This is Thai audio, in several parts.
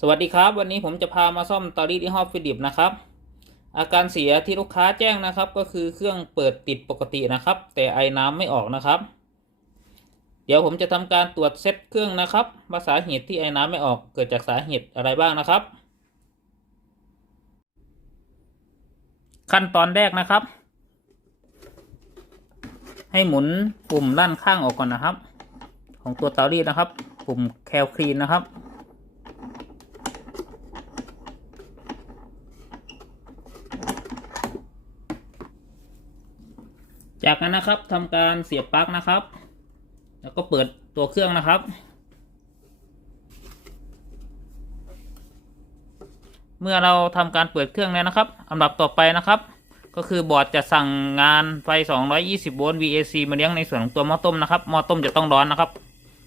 สวัสดีครับวันนี้ผมจะพามาซ่อมเตารีดยี่ห้อฟิลิปนะครับอาการเสียที่ลูกค้าแจ้งนะครับก็คือเครื่องเปิดติดปกตินะครับแต่ไอน้ำไม่ออกนะครับเดี๋ยวผมจะทำการตรวจเซตเครื่องนะครับว่าสาเหตุที่ไอน้ำไม่ออกเกิดจากสาเหตุอะไรบ้างนะครับขั้นตอนแรกนะครับให้หมุนปุ่มด้านข้างออกก่อนนะครับของตัวเตารีดนะครับปุ่มแคลคลีนนะครับจากนั้นนะครับทำการเสียบปลั๊กนะครับแล้วก็เปิดตัวเครื่องนะครับเมื่อเราทำการเปิดเครื่องแล้วนะครับอันดับต่อไปนะครับก็คือบอร์ดจะสั่งงานไฟ220โวลต์ VAC มาเลี้ยงในส่วนของตัวหม้อต้มนะครับหม้อต้มจะต้องร้อนนะครับ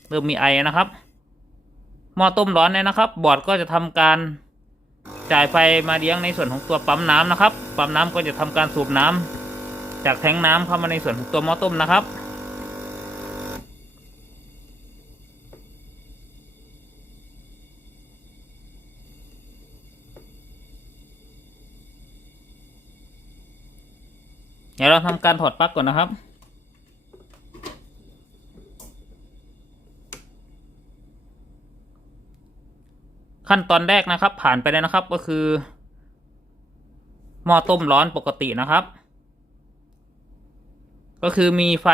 เริ่มมีไอนะครับหม้อต้มร้อนเนี่ยนะครับบอร์ดก็จะทำการจ่ายไฟมาเลี้ยงในส่วนของตัวปั๊มน้ำนะครับปั๊มน้ำก็จะทำการสูบน้ำจากแทงน้ำเข้ามาในส่วนของตัวหม้อต้มนะครับเดี๋ยวเราทำการถอดปลั๊กก่อนนะครับขั้นตอนแรกนะครับผ่านไปแล้วนะครับก็คือหม้อต้มร้อนปกตินะครับก็คือมีไฟ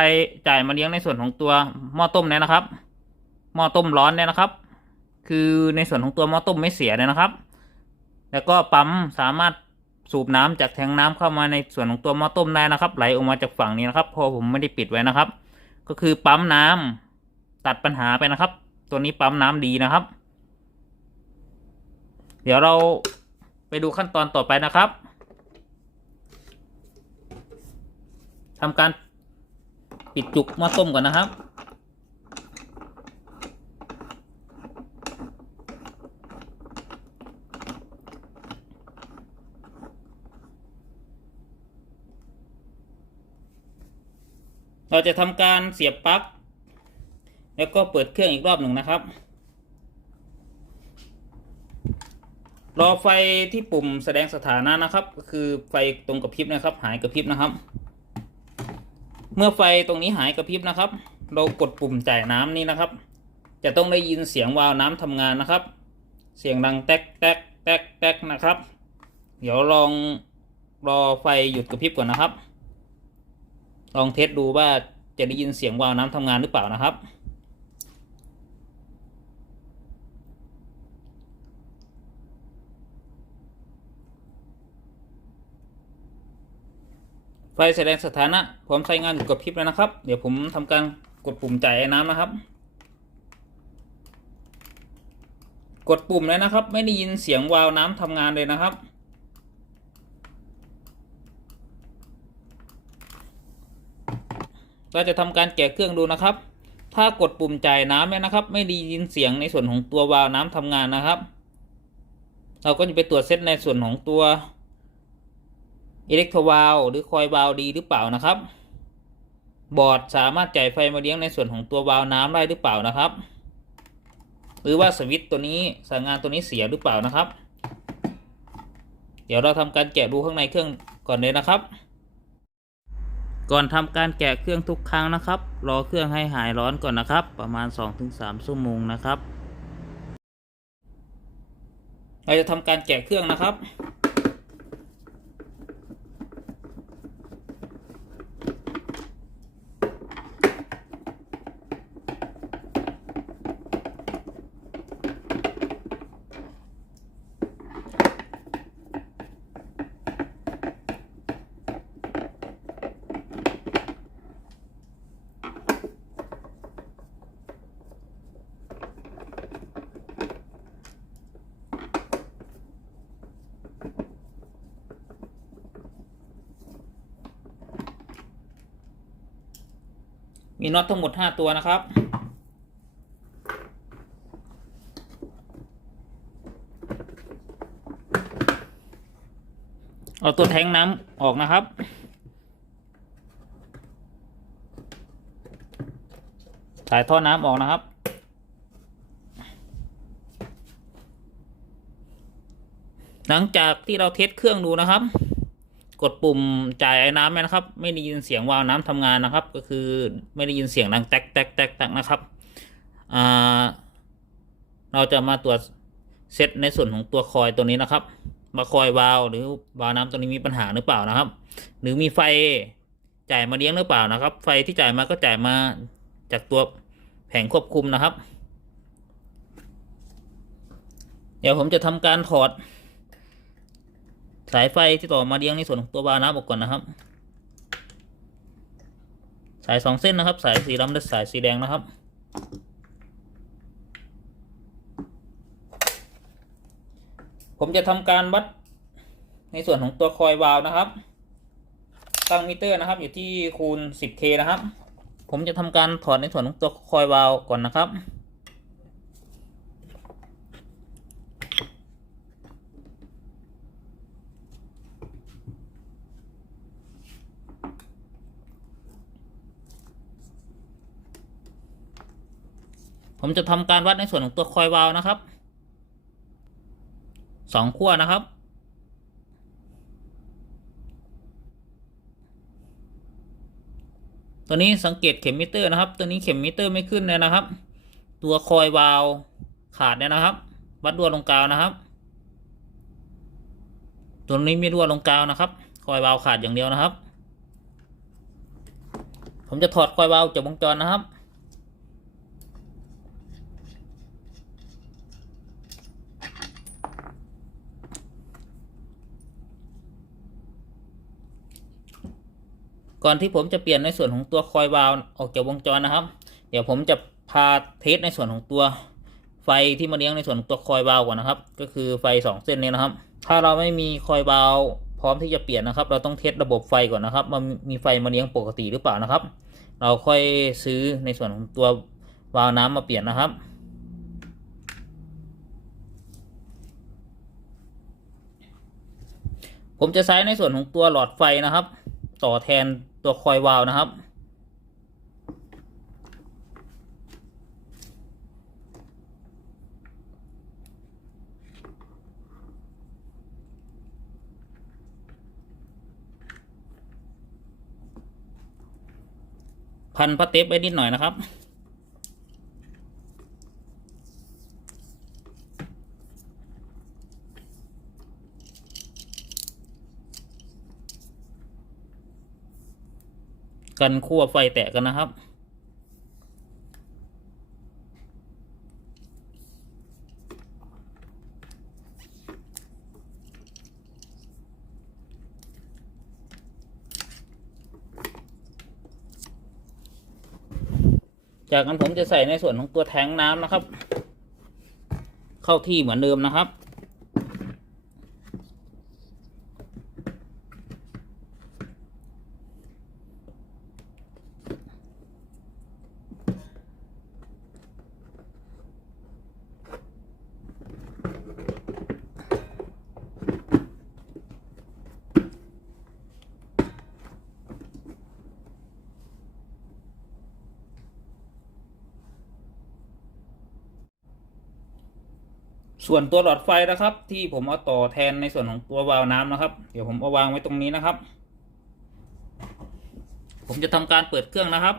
จ่ายมาเลี้ยงในส่วนของตัวหม้อต้มเนี่ยนะครับหม้อต้มร้อนเนี่ยนะครับคือในส่วนของตัวหม้อต้มไม่เสียเลยนะครับแล้วก็ปั๊มสามารถสูบน้ำจากแทงน้ำเข้ามาในส่วนของตัวหม้อต้มได้นะครับไหลออกมาจากฝั่งนี้นะครับพอผมไม่ได้ปิดไว้นะครับก็คือปั๊มน้ำตัดปัญหาไปนะครับตัวนี้ปั๊มน้ำดีนะครับเดี๋ยวเราไปดูขั้นตอนต่อไปนะครับทำการปิดจุกหม้อต้มก่อนนะครับเราจะทำการเสียบปลั๊กแล้วก็เปิดเครื่องอีกรอบหนึ่งนะครับรอไฟที่ปุ่มแสดงสถานะนะครับก็คือไฟตรงกระพริบนะครับหายกระพริบนะครับเมื่อไฟตรงนี้หายกระพริบนะครับเรากดปุ่มจ่ายน้ำนี่นะครับจะต้องได้ยินเสียงวาล์วน้ำทำงานนะครับเสียงดังแต๊กแต๊กแต๊กแต๊กนะครับเดี๋ยวลองรอไฟหยุดกระพริบก่อนนะครับลองเทสดูว่าจะได้ยินเสียงวาล์วน้ำทำงานหรือเปล่านะครับไฟแสดงสถานะพร้อมใช้งานอยู่กับพริบแล้วนะครับเดี๋ยวผมทำการกดปุ่มจ่ายน้ำนะครับกดปุ่มแล้วนะครับไม่ได้ยินเสียงวาล์วน้ำทำงานเลยนะครับเราจะทำการแกะเครื่องดูนะครับถ้ากดปุ่มจ่ายน้ำแล้วนะครับไม่ได้ยินเสียงในส่วนของตัววาล์วน้ำทำงานนะครับเราก็จะไปตรวจเซตในส่วนของตัวอิเล็กโทรวาล์วหรือคอยวาล์วดีหรือเปล่านะครับบอร์ดสามารถจ่ายไฟมาเลี้ยงในส่วนของตัววาล์วน้ำได้หรือเปล่านะครับหรือว่าสวิตช์ตัวนี้สั่งงานตัวนี้เสียหรือเปล่านะครับเดี๋ยวเราทำการแกะดูข้างในเครื่องก่อนเลยนะครับก่อนทำการแกะเครื่องทุกครั้งนะครับรอเครื่องให้หายร้อนก่อนนะครับประมาณ 2-3 ชั่วโมงนะครับเราจะทำการแกะเครื่องนะครับมีน็อตทั้งหมด5ตัวนะครับเอาตัวแทงน้ำออกนะครับถ่ายท่อน้ำออกนะครับ หลังจากที่เราเทสเครื่องดูนะครับ กดปุ่มจ่ายไอ้น้ำไหมนะครับไม่ได้ยินเสียงวาล์วน้ำทำงานนะครับก็คือไม่ได้ยินเสียงดังแตกแตกแตกแตกนะครับเราจะมาตรวจเซตในส่วนของตัวคอยตัวนี้นะครับมาคอยวาล์วหรือวาล์วน้ำตัวนี้มีปัญหาหรือเปล่านะครับ หรือมีไฟจ่ายมาเลี้ยงหรือเปล่านะครับ ไฟที่จ่ายมาก็จ่ายมาจากตัวแผงควบคุมนะครับ เดี๋ยวผมจะทำการถอดสายไฟที่ต่อมาเลี้ยงในส่วนของตัววาล์วน้ำออกก่อนนะครับ สาย2 เส้นนะครับสายสีดำและสายสีแดงนะครับผมจะทำการวัดในส่วนของตัวคอยวาล์วนะครับตั้งมิเตอร์นะครับอยู่ที่คูณ 10K นะครับผมจะทำการถอดในส่วนของตัวคอยวาล์วก่อนนะครับผมจะทำการวัดในส่วนของตัวคอยวาล์วนะครับ2 ขั้วนะครับตัวนี้สังเกตเข็มมิเตอร์นะครับตัวนี้เข็มมิเตอร์ไม่ขึ้นเลยนะครับตัวคอยวาล์วขาดเนี่ยนะครับวัดรั่วลงกาวนะครับตัวนี้ไม่รั่วลงกาวนะครับคอยวาล์วขาดอย่างเดียวนะครับผมจะถอดคอยวาล์วจากวงจรนะครับก่อนที่ผมจะเปลี่ยนในส่วนของตัวคอยวาล์วออกจากวงจรนะครับเดี๋ยวผมจะพาเทสในส่วนของตัวไฟที่มาเลี้ยงในส่วนของตัวคอยวาล์วก่อนนะครับก็คือไฟ2 เส้นนี้นะครับถ้าเราไม่มีคอยวาล์วพร้อมที่จะเปลี่ยนนะครับเราต้องเทสระบบไฟก่อนนะครับมันมีไฟมาเลี้ยงปกติหรือเปล่านะครับเราค่อยซื้อในส่วนของตัววาล์วน้ำมาเปลี่ยนนะครับผมจะใช้ในส่วนของตัวหลอดไฟนะครับต่อแทนตัวคอยวาล์วนะครับพันพลาสเทปไว้นิดหน่อยนะครับกันขั้วไฟแตกกันนะครับจากนั้นผมจะใส่ในส่วนของตัวแทงน้ำนะครับเข้าที่เหมือนเดิมนะครับส่วนตัวหลอดไฟนะครับที่ผมเอาต่อแทนในส่วนของตัววาล์วน้ำนะครับเดี๋ยวผมเอาวางไว้ตรงนี้นะครับผมจะทำการเปิดเครื่องนะครับ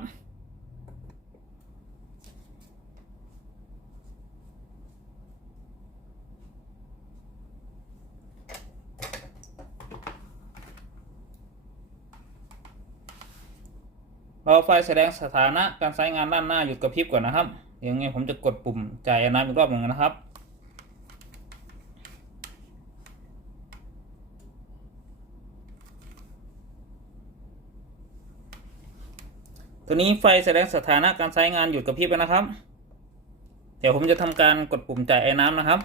รอไฟแสดงสถานะการใช้งานด้านหน้าหยุดกระพริบก่อนนะครับเดี๋ยวไงผมจะกดปุ่มจ่ายน้ำอีกรอบหนึ่งนะครับตัวนี้ไฟแสดงสถานะการใช้งานหยุดกระพริบนะครับเดี๋ยวผมจะทำการกดปุ่มจ่ายไอ้น้ำนะครับ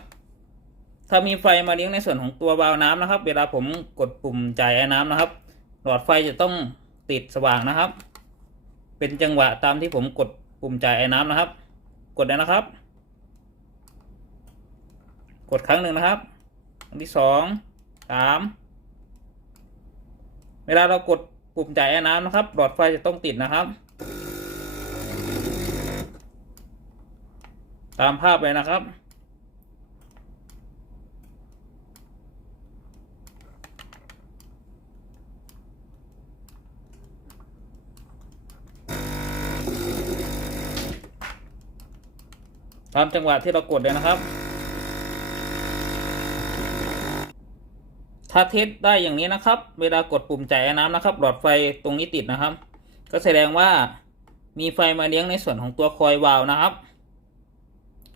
ถ้ามีไฟมาเลี้ยงในส่วนของตัววาล์วน้ำนะครับเวลาผมกดปุ่มจ่ายไอ้น้ำนะครับหลอดไฟจะต้องติดสว่างนะครับเป็นจังหวะตามที่ผมกดปุ่มจ่ายไอ้น้ำนะครับกดได้นะครับกดครั้งหนึ่งนะครับครั้งที่2 3เวลาเรากดปุ่มจ่ายไอ้น้ำนะครับหลอดไฟจะต้องติดนะครับตามภาพเลยนะครับ ามจังหวะที่เรากดเลยนะครับถ้าเทสได้อย่างนี้นะครับ เวลากดปุ่มจ่ายน้ำนะครับหลอดไฟตรงนี้ติดนะครับก็แสดงว่ามีไฟมาเลี้ยงในส่วนของตัวคอยวาล์วนะครับ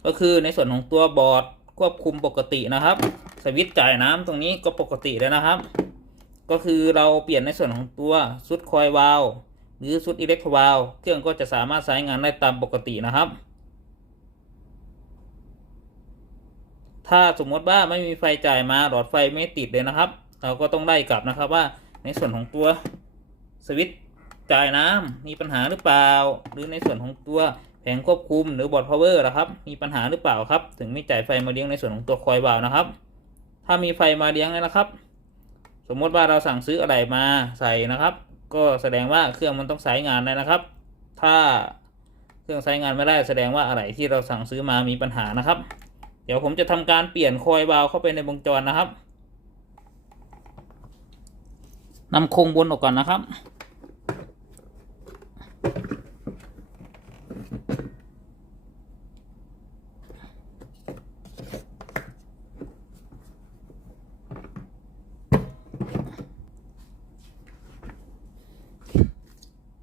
ก็คือในส่วนของตัวบอร์ดควบคุมปกตินะครับสวิตช์จ่ายน้ำตรงนี้ก็ปกติเลยนะครับก็คือเราเปลี่ยนในส่วนของตัวชุดคอยวาล์วหรือชุดอิเล็กโทรวาล์วเครื่องก็จะสามารถใช้งานได้ตามปกตินะครับถ้าสมมติว่าไม่มีไฟจ่ายมาหลอดไฟไม่ติดเลยนะครับเราก็ต้องไล่กลับนะครับว่าในส่วนของตัวสวิตช์จ่ายน้ำมีปัญหาหรือเปล่าหรือในส่วนของตัวแผงควบคุมหรือบอร์ดพาวเวอร์นะครับมีปัญหาหรือเปล่าครับถึงไม่จ่ายไฟมาเลี้ยงในส่วนของตัวคอยวาล์วนะครับถ้ามีไฟมาเลี้ยงนะครับสมมติว่าเราสั่งซื้ออะไรมาใส่นะครับก็แสดงว่าเครื่องมันต้องใช้งานได้นะครับถ้าเครื่องใช้งานไม่ได้แสดงว่าอะไรที่เราสั่งซื้อมามีปัญหานะครับเดี๋ยวผมจะทำการเปลี่ยนคอยวาล์วเข้าไปในวงจรนะครับนำโครงบนออกก่อนนะครับ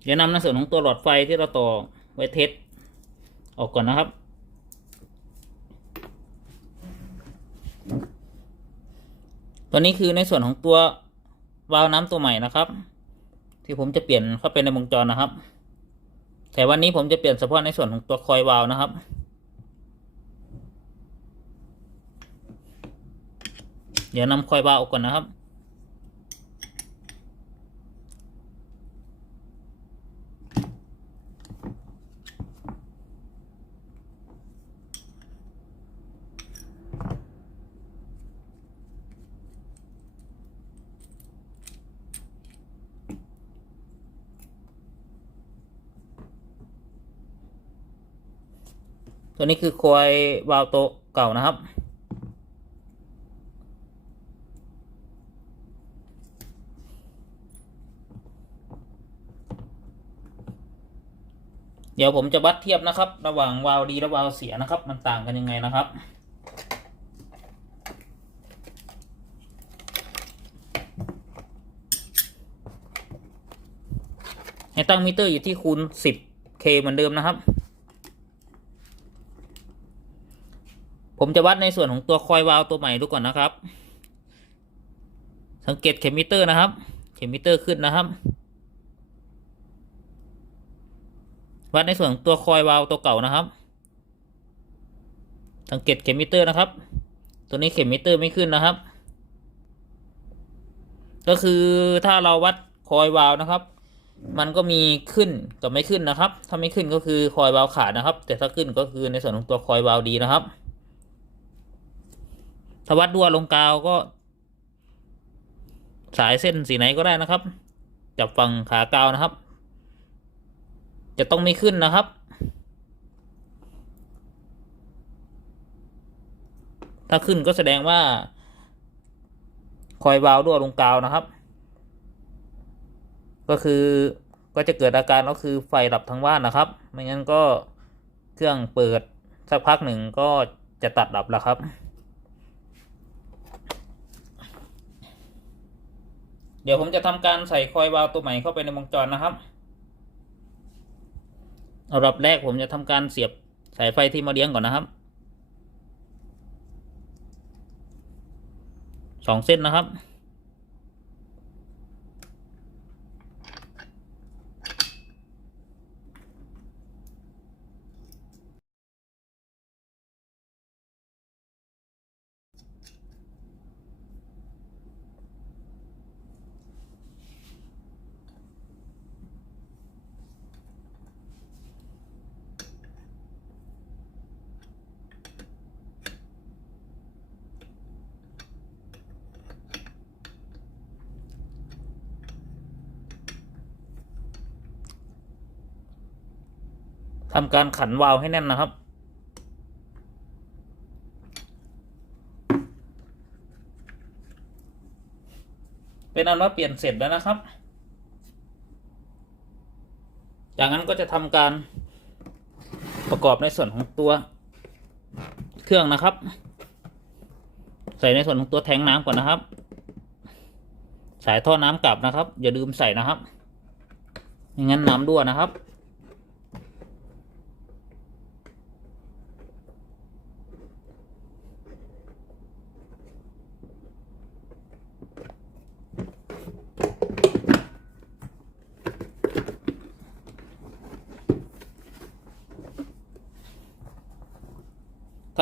เดี๋ยวนำในส่วนของตัวหลอดไฟที่เราต่อไว้เทสออกก่อนนะครับตัวนี้คือในส่วนของตัววาล์วน้ำตัวใหม่นะครับที่ผมจะเปลี่ยนเข้าไปในวงจรนะครับแต่วันนี้ผมจะเปลี่ยนเฉพาะในส่วนของตัวคอยวาล์วนะครับเดี๋ยวนำคอยวาล์วออกก่อนนะครับตัวนี้คือคอยวาล์วตัวเก่านะครับเดี๋ยวผมจะวัดเทียบนะครับระหว่างวาล์วดีและวาล์วเสียนะครับมันต่างกันยังไงนะครับให้ตั้งมิเตอร์อยู่ที่คูณ 10K เหมือนเดิมนะครับผมจะวัดในส่วนของตัวคอยวาล์วตัวใหม่ดูก่อนนะครับสังเกตเข็มมิเตอร์นะครับเข็มมิเตอร์ขึ้นนะครับวัดในส่วนของตัวคอยวาล์วตัวเก่านะครับสังเกตเข็มมิเตอร์นะครับตัวนี้เข็มมิเตอร์ไม่ขึ้นนะครับก็คือถ้าเราวัดคอยวาล์วนะครับมันก็มีขึ้นกับไม่ขึ้นนะครับถ้าไม่ขึ้นก็คือคอยวาล์วขาดนะครับแต่ถ้าขึ้นก็คือในส่วนของตัวคอยวาล์วดีนะครับถ้าวัดด้วยลงกาวก็สายเส้นสีไหนก็ได้นะครับจับฝั่งขากาวนะครับจะต้องไม่ขึ้นนะครับถ้าขึ้นก็แสดงว่าคอยวาล์วรั่วลงกาวนะครับก็คือก็จะเกิดอาการก็คือไฟดับทั้งบ้านนะครับไม่งั้นก็เครื่องเปิดสักพักหนึ่งก็จะตัดดับแล้วครับเดี๋ยวผมจะทำการใส่คอยวาล์วตัวใหม่เข้าไปในวงจรนะครับอันดับแรกผมจะทำการเสียบสายไฟที่มาเลี้ยงก่อนนะครับ2 เส้นนะครับทำการขันวาล์วให้แน่นนะครับเป็นอันว่าเปลี่ยนเสร็จแล้วนะครับจากนั้นก็จะทำการประกอบในส่วนของตัว เครื่องนะครับใส่ในส่วนของตัวแทงน้ำก่อนนะครับสายท่อน้ำกลับนะครับอย่าลืมใส่นะครับไม่งั้นน้ำรั่วนะครับ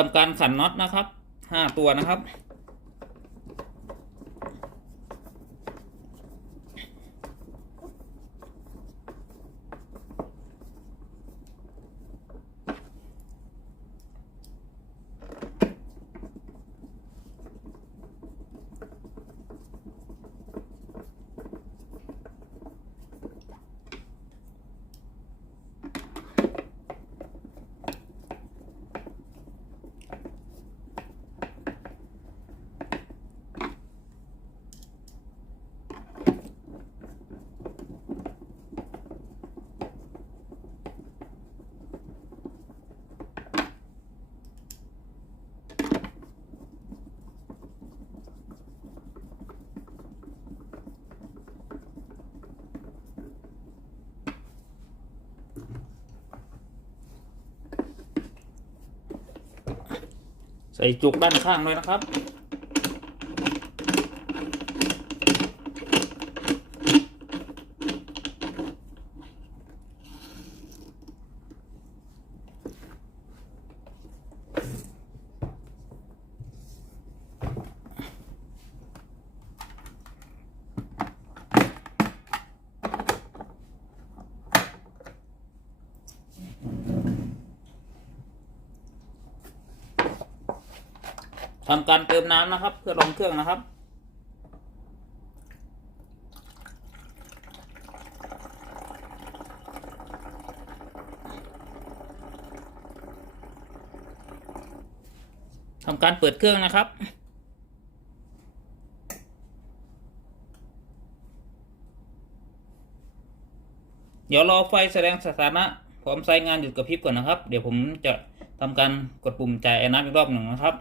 ทำการขันน็อตนะครับ5 ตัวนะครับใส่จุกด้านข้างเลยนะครับทำการเติมน้ำนะครับเพื่อลงเครื่องนะครับทำการเปิดเครื่องนะครับเดี๋ยวรอไฟแสดงสถานะพร้อมใช้งานหยุดกระพริบก่อนนะครับเดี๋ยวผมจะทำการกดปุ่มจ่ายไอ้น้ำอีกรอบหนึ่งนะครับ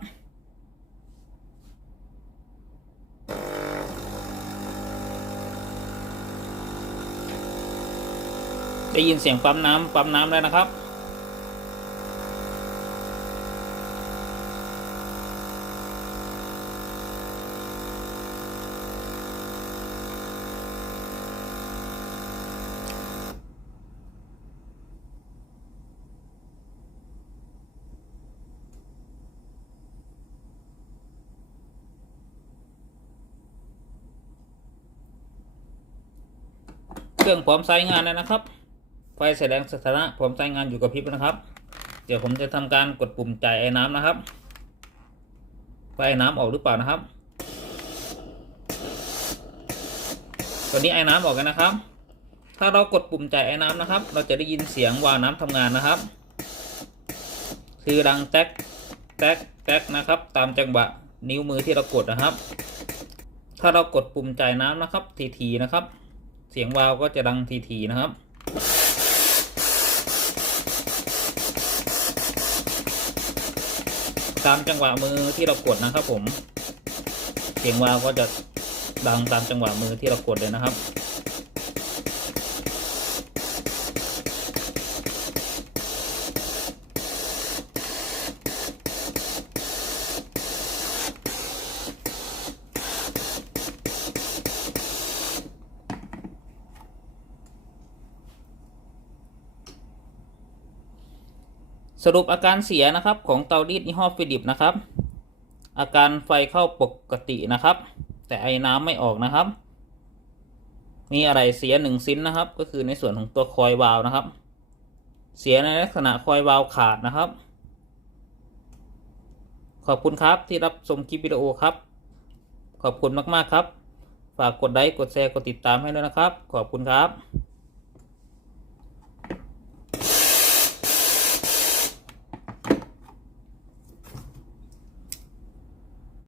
ได้ยินเสียงปั๊มน้ำแล้วนะครับเครื่องพร้อมใช้งานแล้วนะครับไฟแสดงสถานะพร้อมใช้งานอยู่กับพริบนะครับเดี๋ยวผมจะทำการกดปุ่มจ่ายไอ้น้ำนะครับไฟไอ้น้ำออกหรือเปล่านะครับตอนนี้ไอ้น้ำออกกันนะครับถ้าเรากดปุ่มจ่ายไอ้น้ำนะครับเราจะได้ยินเสียงวาล์วน้ำทำงานนะครับคือดังแต๊กแต๊กแต๊กนะครับตามจังหวะนิ้วมือที่เรากดนะครับถ้าเรากดปุ่มจ่ายน้ำนะครับทีๆนะครับเสียงวาล์วก็จะดังทีๆนะครับตามจังหวะมือที่เรากดนะครับผมเสียงวาล์วก็จะดังตามจังหวะมือที่เรากดเลยนะครับสรุปอาการเสียนะครับของเตารีดยี่ห้อฟิลิปนะครับอาการไฟเข้าปกตินะครับแต่ไอ้น้ำไม่ออกนะครับมีอะไรเสีย1 ชิ้นนะครับก็คือในส่วนของตัวคอยวาล์วนะครับเสียในลักษณะคอยวาล์วขาดนะครับขอบคุณครับที่รับชมคลิปวิดีโอครับขอบคุณมากๆครับฝากกดไลค์กดแชร์กดติดตามให้ด้วยนะครับขอบคุณครับ